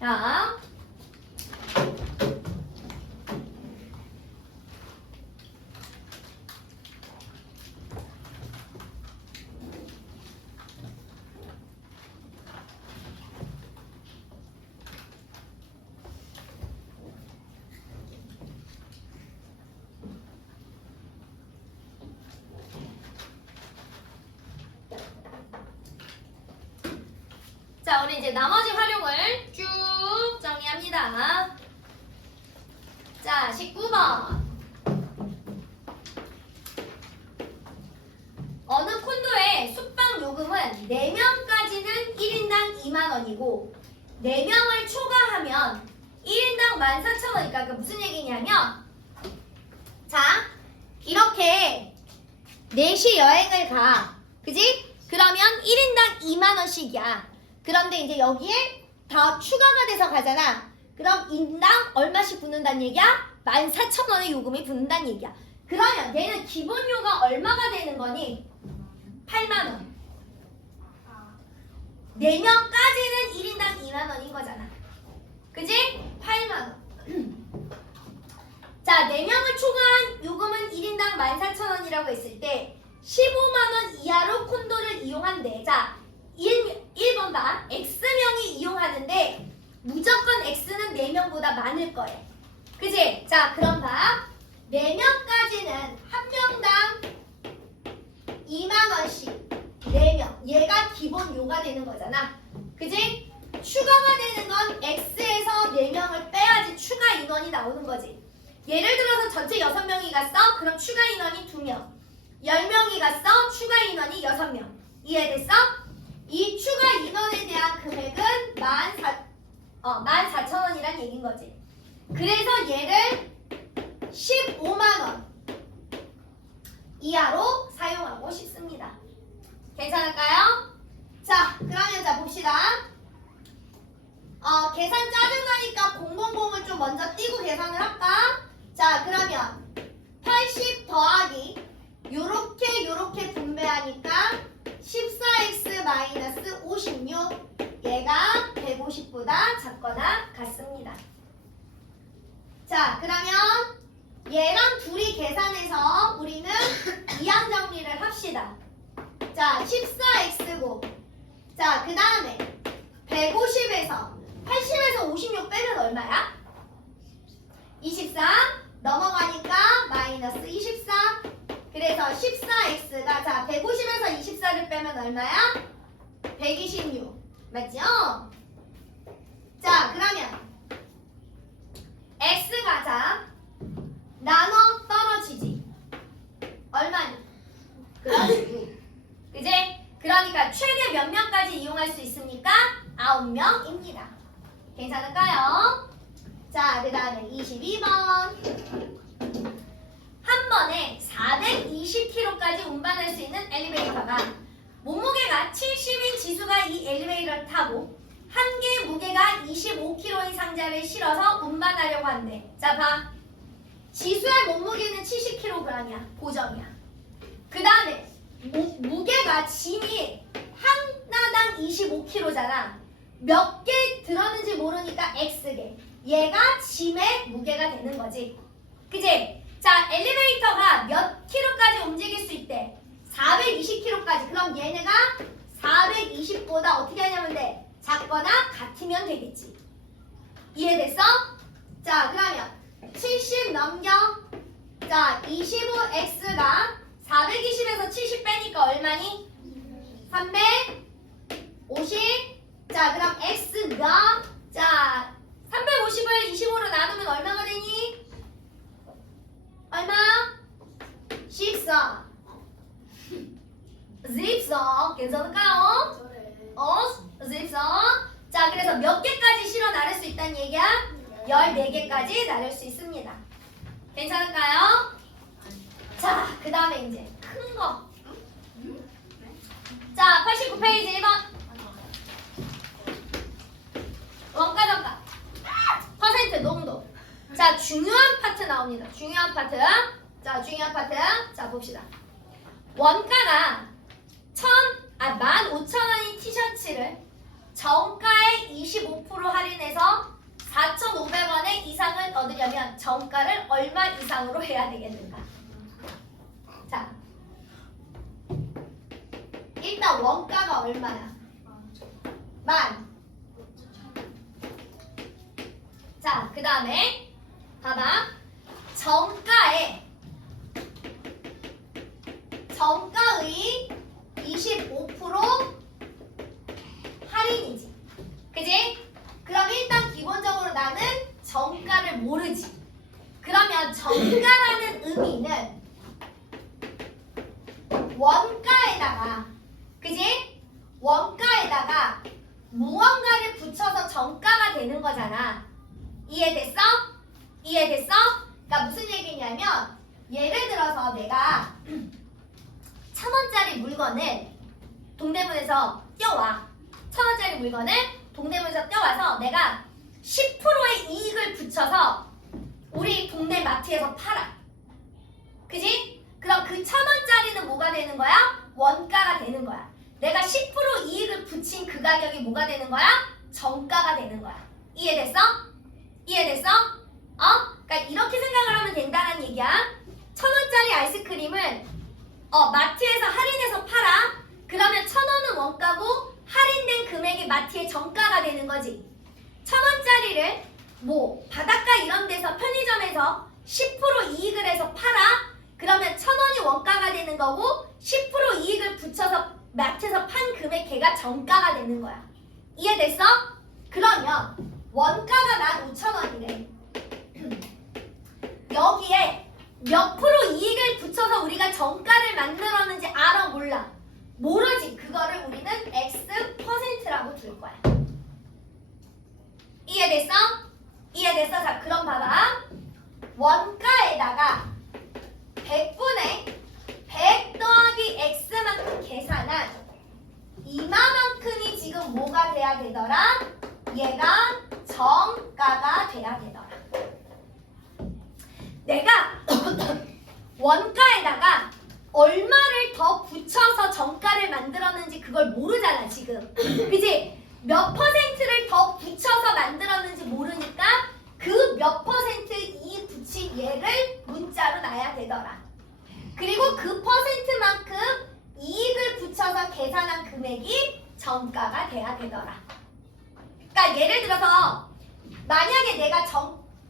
자. 자, 우리 이제 나머지 활용을 쭉 정리합니다. 자, 19번. 어느 콘도의 숙박 요금은 4명까지는 1인당 2만 원이고 4명을 초과하면 1인당 14,000원이니까 그 무슨 얘기냐면 자, 이렇게 4시 여행을 가. 그지? 그러면 1인당 2만 원씩이야. 그런데 이제 여기에 더 추가가 돼서 가잖아. 그럼 인당 얼마씩 붙는다는 얘기야? 14,000원의 요금이 붙는다는 얘기야. 그러면 얘는 기본료가 얼마가 되는 거니? 8만 원. 4명까지는 1인당 2만 원인 거잖아. 그지? 8만 원. 자, 4명을 초과한 요금은 1인당 14,000원이라고 했을 때 15만 원 이하로 콘도를 이용한대. 자, 1번 봐. X명이 이용하는데 무조건 X는 4명보다 많을 거예요. 그치? 자, 그럼 봐. 4명까지는 한 명당 2만 원씩 4명. 얘가 기본요가 되는 거잖아. 그치? 추가가 되는 건 X에서 4명을 빼야지 추가 인원이 나오는 거지. 예를 들어서 전체 6명이 갔어? 그럼 추가 인원이 2명. 10명이 갔어? 추가 인원이 6명. 이해됐어? 이 추가 인원에 대한 금액은 14,000원이란 얘기인 거지. 그래서 얘를 15만 원 이하로 사용하고 싶습니다. 괜찮을까요? 자, 그러면 자 봅시다. 계산 짜증나니까 000을 좀 먼저 띄고 계산을 할까? 자, 그러면 80 더하기 요렇게 분배하니까 14x 마이너스 56 얘가 150보다 작거나 같습니다. 자, 그러면 얘랑 둘이 계산해서 우리는 이항 정리를 합시다. 자, 14x고 자, 그 다음에 150에서 80에서 56 빼면 얼마야? 24 넘어가니까 마이너스 24 그래서 14x가 자 150에서 24를 빼면 얼마야? 126 맞죠? 자, 그러면 x가 자 나눠 떨어지지 얼마니? 그렇지. 그지? 그러니까 최대 몇 명까지 이용할 수 있습니까? 9명입니다. 괜찮을까요? 자, 그 다음에 22번. 한 번에 420km까지 운반할 수 있는 엘리베이터가 몸무게가 70인 지수가 이 엘리베이터를 타고 한 개의 무게가 25kg인 상자를 실어서 운반하려고 한대. 자, 봐. 지수의 몸무게는 70kg이야. 고정이야. 그 다음에 무게가 짐이 하나당 25kg잖아. 몇 개 들었는지 모르니까 X개. 얘가 짐의 무게가 되는 거지. 그치? 자, 엘리베이터가 몇 킬로까지 움직일 수 있대? 420km까지. 그럼 얘네가 420보다 어떻게 하냐면 돼? 작거나 같으면 되겠지. 이해됐어? 자, 그러면 70 넘겨. 자, 25x가 420에서 70 빼니까 얼마니? 350. 자, 그럼 x가 자 350을 25로 나누면 얼마가 되니? 얼마? 14. 14. 괜찮을까요? 14. 자, 그래서 몇 개까지 실어 나를 수 있다는 얘기야? 14개까지 나를 수 있습니다. 괜찮을까요? 자, 그 다음에 이제 큰 거. 자, 89페이지 1번. 원가정가. 퍼센트 농도. 자, 중요한 파트 나옵니다. 중요한 파트. 자, 중요한 파트. 자, 봅시다. 원가가 15,000원인 티셔츠를 정가의 25% 할인해서 4,500원의 이상을 얻으려면 정가를 얼마 이상으로 해야 되겠는가? 자, 일단 원가가 얼마야? 10,000. 자, 그 다음에 봐봐. 정가의 25% 할인이지. 그지? 그럼 일단 기본적으로 나는 정가를 모르지. 그러면 정가라는 의미는 원가에다가, 그지? 원가에다가 무언가를 붙여서 정가가 되는 거잖아. 이해됐어? 이해됐어? 그러니까 무슨 얘기냐면 예를 들어서 내가 1,000원짜리 물건을 동대문에서 떼어와. 1,000원짜리 물건을 동대문에서 떼어와서 내가 10%의 이익을 붙여서 우리 동네 마트에서 팔아. 그지? 그럼 그 1,000원짜리는 뭐가 되는 거야? 원가가 되는 거야. 내가 10% 이익을 붙인 그 가격이 뭐가 되는 거야? 정가가 되는 거야. 이해됐어? 이해됐어? 그러니까 이렇게 생각을 하면 된다는 얘기야. 1,000원짜리 아이스크림은 마트에서 할인해서 팔아. 그러면 1,000원은 원가고 할인된 금액이 마트의 정가가 되는 거지. 1,000원짜리를 뭐 바닷가 이런 데서 편의점에서 10% 이익을 해서 팔아. 그러면 1,000원이 원가가 되는 거고 10% 이익을 붙여서 마트에서 판 금액 걔가 정가가 되는 거야. 이해됐어? 그러면 원가가 난 5,000원이래. 여기에 몇 프로 이익을 붙여서 우리가 정가를 만들었는지 알아 몰라? 모르지. 그거를 우리는 X%라고 둘 거야. 이해됐어? 이해됐어? 자, 그럼 봐봐. 원가에다가 100분의 100 더하기 X만큼 계산한 이만큼이 지금 뭐가 돼야 되더라? 얘가 정가가 돼야 되더라. 내가 원가에다가 얼마를 더 붙여서 정가를 만들었는지 그걸 모르잖아 지금. 그치? 몇 퍼센트를 더 붙여서 만들었는지 모르니까 그 몇 퍼센트 이 붙인 얘를 문자로 놔야 되더라. 그리고 그 퍼센트만큼 이익을 붙여서 계산한 금액이 정가가 돼야 되더라. 그러니까 예를 들어서 만약에 내가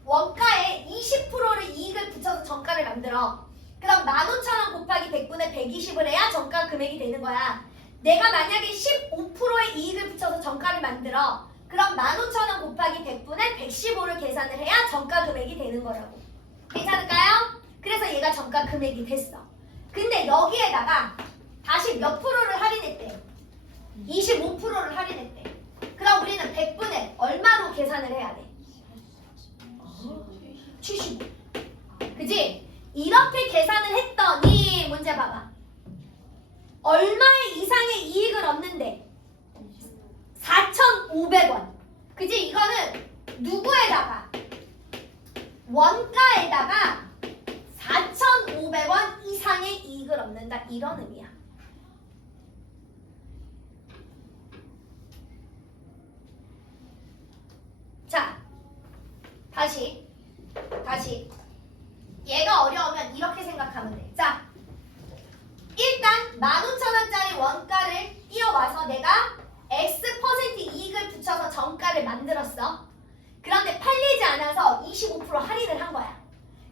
원가에 20%를 이익을 붙여서 정가를 만들어. 그럼 15,000원 곱하기 100분의 120을 해야 정가 금액이 되는 거야. 내가 만약에 15%의 이익을 붙여서 정가를 만들어. 그럼 15,000원 곱하기 100분의 115를 계산을 해야 정가 금액이 되는 거라고. 괜찮을까요? 그래서 얘가 정가 금액이 됐어. 근데 여기에다가 다시 몇 프로를 할인했대? 25%를 할인했대. 그럼 우리는 100분의 얼마로 계산을 해야 돼? 75. 그지? 이렇게 계산을 했더니 문제 봐봐. 얼마의 이상의 이익을 얻는데? 4,500원. 그지? 이거는 누구에다가? 원가에다가 4,500원 이상의 이익을 얻는다. 이런 의미야. 자, 다시. 얘가 어려우면 이렇게 생각하면 돼. 자, 일단 15,000원짜리 원가를 띄워와서 내가 X% 이익을 붙여서 정가를 만들었어. 그런데 팔리지 않아서 25% 할인을 한 거야.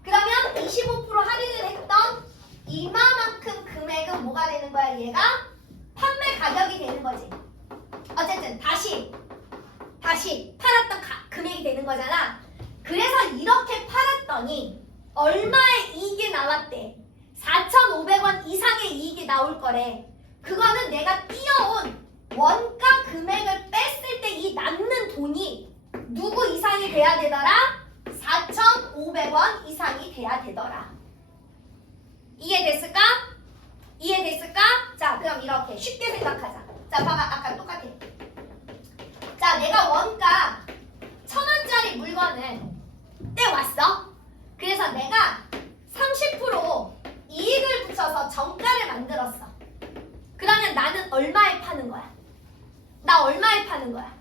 그러면 25% 할인을 했던 이만큼 금액은 뭐가 되는 거야? 얘가 판매 가격이 되는 거지. 어쨌든 다시 팔았던 금액이 되는 거잖아. 그래서 이렇게 팔았더니 얼마의 이익이 나왔대? 4,500원 이상의 이익이 나올 거래. 그거는 내가 띄어온 원가 금액을 뺐을 때 이 남는 돈이 누구 이상이 돼야 되더라? 4,500원 이상이 돼야 되더라. 이해됐을까? 이해됐을까? 자, 그럼 이렇게 쉽게 생각하자. 자, 봐봐. 아까 똑같아. 자, 내가 원가 1,000원짜리 물건을 떼왔어. 그래서 내가 30% 이익을 붙여서 정가를 만들었어. 그러면 나는 얼마에 파는 거야? 나 얼마에 파는 거야?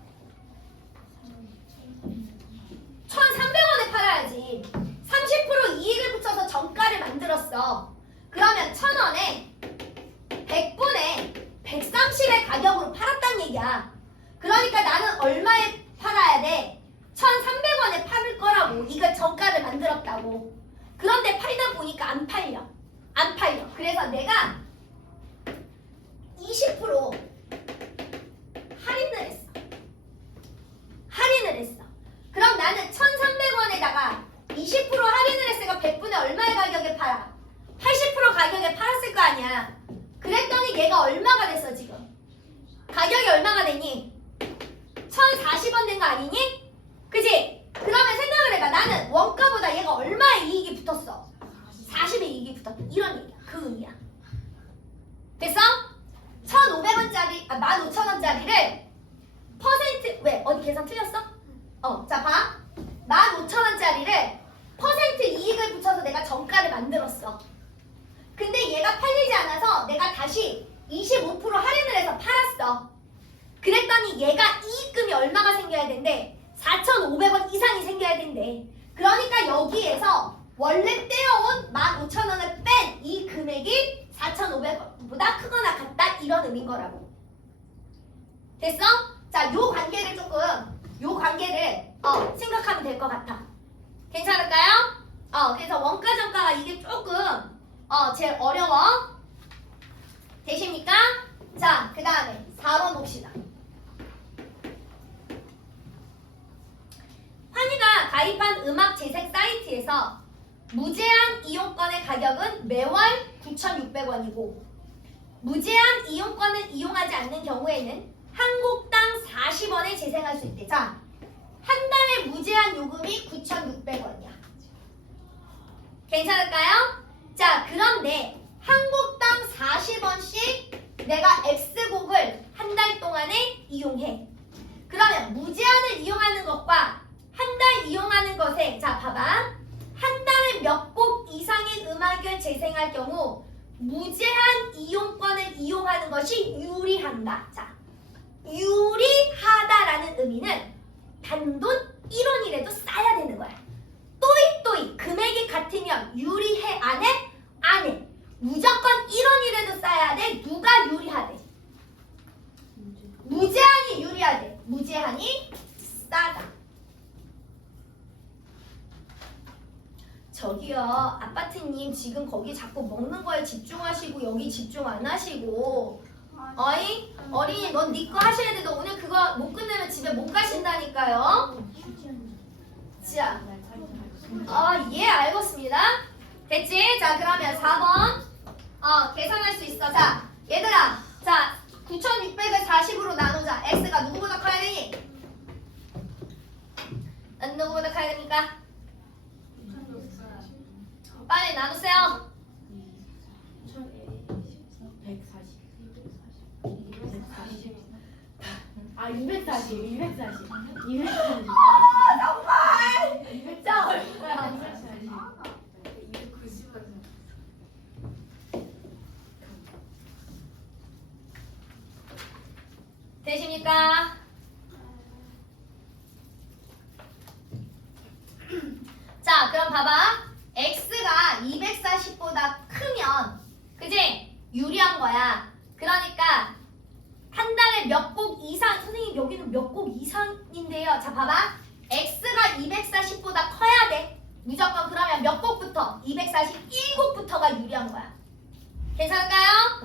팔려고. 그런데 팔다 보니까 안 팔려. 그래서 내가 20% 할인을 했어. 그럼 나는 1,300원에다가 20% 할인을 했으니까 100분의 얼마의 가격에 팔아? 80% 가격에 팔았을 거 아니야. 그랬더니 얘가 얼마가 됐어 지금? 가격이 얼마가 됐니? 1,040원 된 거 아니니? 그지? 그러면 생각을 해봐. 나는 원가보다 얘가 얼마의 이익이 붙었어? 40의 이익이 붙었다. 이런 얘기야. 그 의미야. 됐어? 1,500원짜리, 15,000원짜리를 퍼센트, 왜? 어디 계산 틀렸어? 자 봐. 15,000원짜리를 퍼센트 이익을 붙여서 내가 정가를 만들었어. 근데 얘가 팔리지 않아서 내가 다시 25% 할인을 해서 팔았어. 그랬더니 얘가 이익금이 얼마가 생겨야 된대? 4,500원 이상이 생겨야 된대. 그러니까 여기에서 원래 떼어온 15,000원을 뺀 이 금액이 4,500원보다 크거나 같다 이런 의미인 거라고. 됐어? 자, 요 관계를 생각하면 될 것 같아. 괜찮을까요? 그래서 원가 정가가 이게 조금 제일 어려워. 되십니까? 자, 그 다음에 4번 봅시다. 환희가 가입한 음악 재생 사이트에서 무제한 이용권의 가격은 매월 9,600원이고 무제한 이용권을 이용하지 않는 경우에는 한 곡당 40원에 재생할 수 있대. 자, 한 달에 무제한 요금이 9,600원이야. 괜찮을까요? 자, 그런데 한 곡당 40원씩 내가 X곡을 한 달 동안에 이용해. 그러면 무제한을 이용하는 것과 한 달 이용하는 것에, 자 봐봐, 한 달에 몇 곡 이상의 음악을 재생할 경우 무제한 이용권을 이용하는 것이 유리한다. 자, 유리하다라는 의미는 단돈 1원이라도 쌓아야 되는 거야. 또이 금액이 같으면 유리해 안 해? 안 해. 무조건 1원이라도 쌓아야 돼. 누가 유리하대? 무제한이 유리하대. 무제한이 싸다. 저기요, 아파트님 지금 거기 자꾸 먹는 거에 집중하시고 여기 집중 안 하시고 어린이 넌 네 거 하셔야 돼. 너 오늘 그거 못 끝내면 집에 못 가신다니까요. 자, 예, 알겠습니다. 됐지? 자, 그러면 4번 계산할 수 있어. 자, 얘들아, 자 9,600을 40으로 나누자. X가 누구보다 커야 되니? 누구보다 커야 됩니까? 빨리 나누세요. 240. 정말! 진짜 얼마야? 290원. 되십니까? 자, 그럼 봐봐. X가 240보다 크면, 그지? 유리한 거야. 그러니까 한 달에 몇 곡 이상, 선생님 여기는 몇 곡 이상인데요. 자, 봐봐. X가 240보다 커야 돼. 무조건. 그러면 몇 곡부터? 241곡부터가 유리한 거야. 괜찮을까요?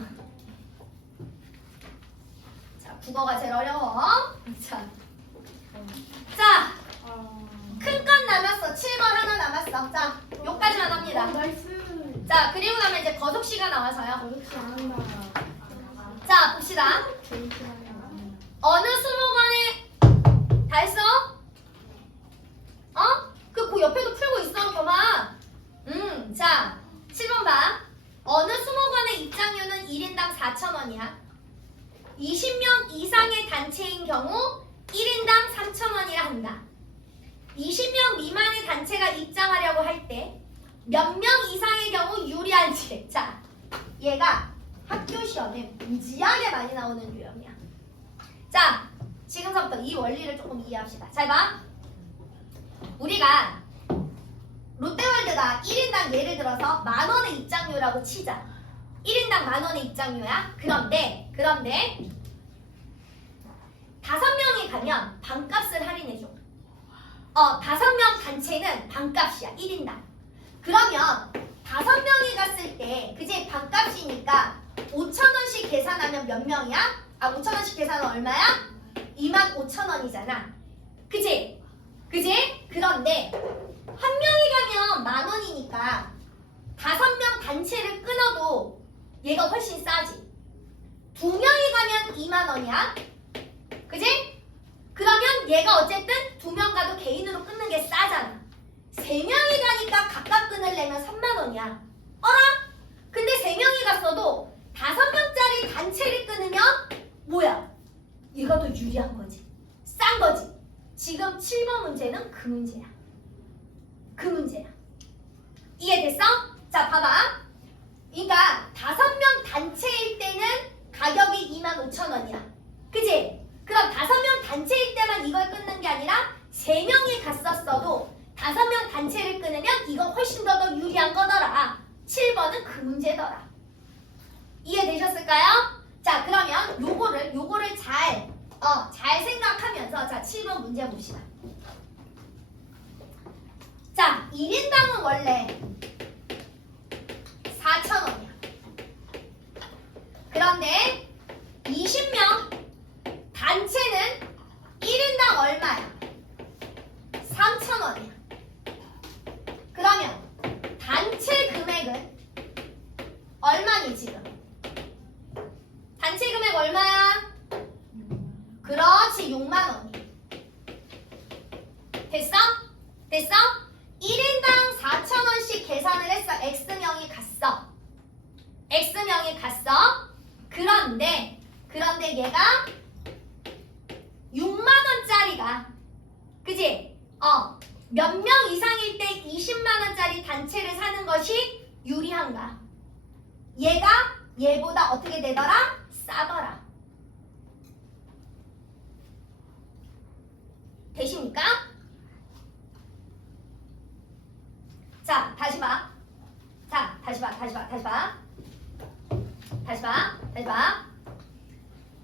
자, 국어가 제일 어려워. 자, 큰 건 남았어. 7번 하나 남았어. 자, 요까지만 합니다. 나이스. 자, 그리고 나면 이제 거속시가 나와서요. 어렵지 않아. 자, 봅시다. 어느 수목원에 다 했어? 그 옆에도 풀고 있어, 겸아. 자, 7번 봐. 어느 수목원의 입장료는 1인당 4,000원이야. 20명 이상의 단체인 경우 1인당 3,000원이라 한다. 20명 미만의 단체가 입장하려고 할 때 몇 명 이상의 경우 유리한지. 자, 얘가 학교 시험에 무지하게 많이 나오는 유형이야. 자, 지금서부터 이 원리를 조금 이해합시다. 잘 봐. 우리가 롯데월드가 1인당 예를 들어서 10,000원의 입장료라고 치자. 1인당 10,000원의 입장료야. 그런데 5명이 가면 반값을 할인해줘. 5명 단체는 반값이야. 1인당. 그러면 5명이 갔을 때 그지 반값이니까 5,000원씩 계산하면 몇 명이야? 5,000원씩 계산은 얼마야? 25,000원이잖아. 그지? 그지? 그런데 한 명이 가면 10,000원이니까 5명 단체를 끊어도 얘가 훨씬 싸지. 2명이 가면 20,000원이야. 그지? 그러면 얘가 어쨌든 2명 가도 개인으로 끊는 게 싸잖아. 3명이 가니까 각각 끊으려면 30,000원이야. 어라? 근데 3명이 갔어도 5명짜리 단체를 끊으면 뭐야? 얘가 더 유리한 거지. 싼 거지. 지금 7번 문제는 그 문제야. 그 문제야. 이해됐어? 자, 봐봐. 그러니까 5명 단체일 때는 가격이 25,000원이야. 그치? 그럼 5명 단체일 때만 이걸 끊는 게 아니라 3명이 갔었어도 5명 단체를 끊으면 이건 훨씬 더 유리한 거더라. 7번은 그 문제더라. 이해되셨을까요? 자, 그러면 요거를 잘 생각하면서 자, 7번 문제 봅시다. 자, 1인당은 원래 4,000원이야. 그런데 20명 단체는 1인당 얼마야? 3,000원이야. 그러면 단체 금액은 얼마니 지금? 단체 금액 얼마야? 그렇지, 6만원이. 됐어? 됐어? 1인당 4,000원씩 계산을 했어. X명이 갔어. X명이 갔어. 그런데 얘가 6만원짜리가 그지? 몇 명 이상일 때 20만원짜리 단체를 사는 것이 유리한가? 얘가 얘보다 어떻게 되더라? 싸더라. 되십니까? 자, 다시 봐. 자, 다시 봐.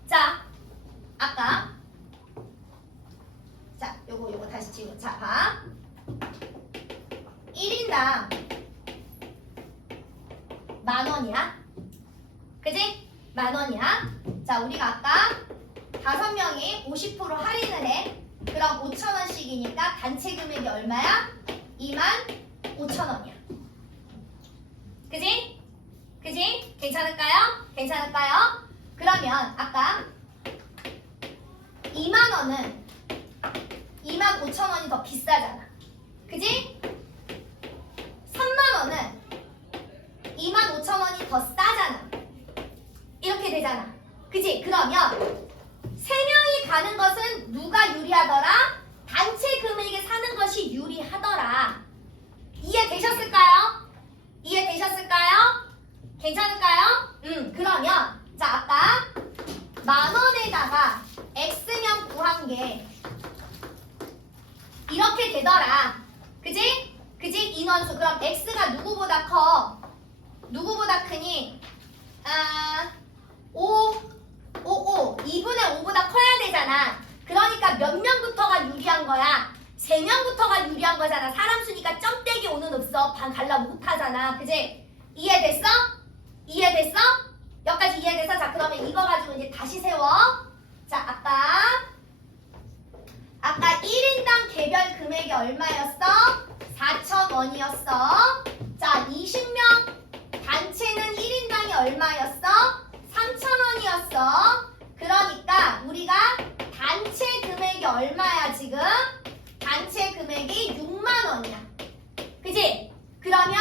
자, 아까 자, 요거 다시 지우고. 자, 봐. 1인당 10,000원이야. 그지? 10,000원이야. 자, 우리가 아까 5명이 50% 할인을 해. 그럼 5,000원씩이니까 단체 금액이 얼마야? 25,000원이야. 그지? 그지? 괜찮을까요? 그러면 아까 20,000원은 25,000원이 더 비싸잖아. 그지? 30,000원은 25,000원이 더 싸잖아. 이렇게 되잖아. 그지? 그러면 3명이 가는 것은 누가 유리하더라? 단체 금액에 사는 것이 유리하더라. 이해되셨을까요? 괜찮을까요? 그러면 자, 아까 10,000원에다가 X명 구한 게 이렇게 되더라. 그지? 인원수. 그럼 X가 누구보다 커? 누구보다 크니? 2분의 5보다 커야 되잖아. 그러니까 몇 명부터가 유리한 거야? 3명부터가 유리한 거잖아. 사람 수니까 점떼기 오는 없어. 반 갈라 못하잖아. 그지? 이해됐어? 여기까지 이해돼서? 자, 그러면 이거 가지고 이제 다시 세워. 자, 아까 1인당 개별 금액이 얼마였어? 4,000원이었어. 자, 20명 단체는 1인당이 얼마였어? 3,000원이었어. 그러니까 우리가 단체 금액이 얼마야 지금? 단체 금액이 6만원이야. 그지? 그러면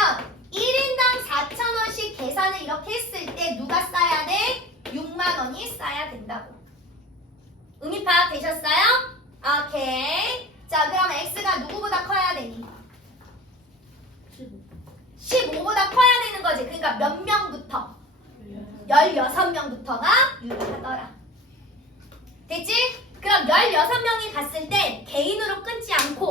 1인당 4,000원씩 계산을 이렇게 했을 때 누가 싸야 돼? 6만원이 싸야 된다고. 의미 파악 되셨어요? 오케이. 자, 그럼 X가 누구보다 커야 되니? 15보다 커야 되는 거지. 그러니까 몇 명부터? 16명부터가 유리하더라. 됐지? 그럼 16명이 갔을 때 개인으로 끊지 않고